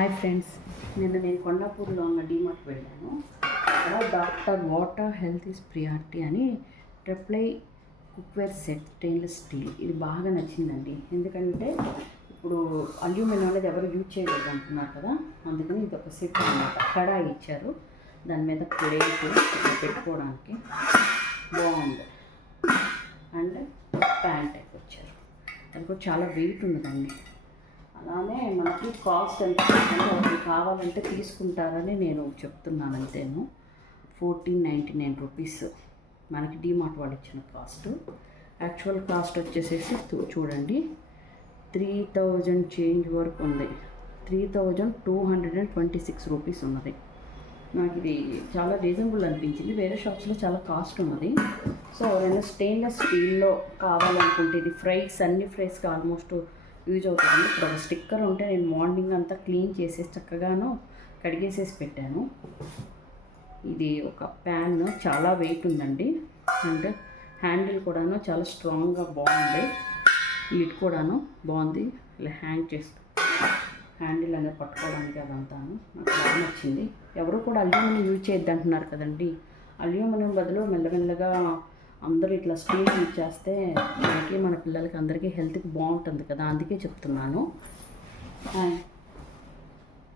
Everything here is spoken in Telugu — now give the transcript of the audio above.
హాయ్ ఫ్రెండ్స్, నేను కొండాపూర్లో ఉన్న డీమార్ట్ వెళ్ళాను. అక్కడ doctor water health is priority అని ట్రిప్లై కుక్వేర్ సెట్ స్టెయిన్లెస్ స్టీల్ ఇది బాగా నచ్చిందండి. ఎందుకంటే ఇప్పుడు అల్యూమినియం అనేది ఎవరు యూజ్ చేయలేదు అంటున్నారు కదా, అందుకని ఇది ఒక సెట్ అన్నమాట. కడాయి ఇచ్చారు, దాని మీద ప్లేట్ పెట్టుకోవడానికి బాగుంది. అండ్ ప్యాన్ టైప్ వచ్చారు, దానికి కూడా చాలా వెయిట్ ఉందండి. అలానే మనకి కాస్ట్ ఎంత ఒకటి కావాలంటే తీసుకుంటారని నేను చెప్తున్నాను అంతేను. 1499 రూపీస్ మనకి డీమార్ట్ వాళ్ళు ఇచ్చిన కాస్ట్. యాక్చువల్ కాస్ట్ వచ్చేసేసి చూడండి 3000 చేంజ్ వరకు ఉంది. 3226 రూపీస్ ఉన్నది. నాకు ఇది చాలా రీజనబుల్ అనిపించింది. వేరే షాప్స్లో చాలా కాస్ట్ ఉన్నది. సో నేను స్టెయిన్లెస్ స్టీల్లో కావాలనుకుంటే ఇది అన్ని ఫ్రైస్కి ఆల్మోస్ట్ యూజ్ అవుతుంది. ఇప్పుడు ఒక స్టిక్కర్ ఉంటే నేను మార్నింగ్ అంతా క్లీన్ చేసేసి చక్కగాను కడిగేసేసి పెట్టాను. ఇది ఒక ప్యాన్ చాలా వెయిట్ ఉందండి. అండ్ హ్యాండిల్ కూడాను చాలా స్ట్రాంగ్గా బాగుంది. లిడ్ కూడాను బాగుంది. ఇలా హ్యాంగ్ చేస్తూ హ్యాండిల్ అనేది పట్టుకోవడానికి అదంతాను నాకు బాగా నచ్చింది. ఎవరు కూడా అల్యూమినియం యూజ్ చేయొద్దు అంటున్నారు కదండి. అల్యూమినియం బదులు మెల్లమెల్లగా అందరూ ఇట్లా స్టీల్ యూజ్ చేస్తే మనకి మన పిల్లలకి అందరికీ హెల్త్కి బాగుంటుంది కదా, అందుకే చెప్తున్నాను.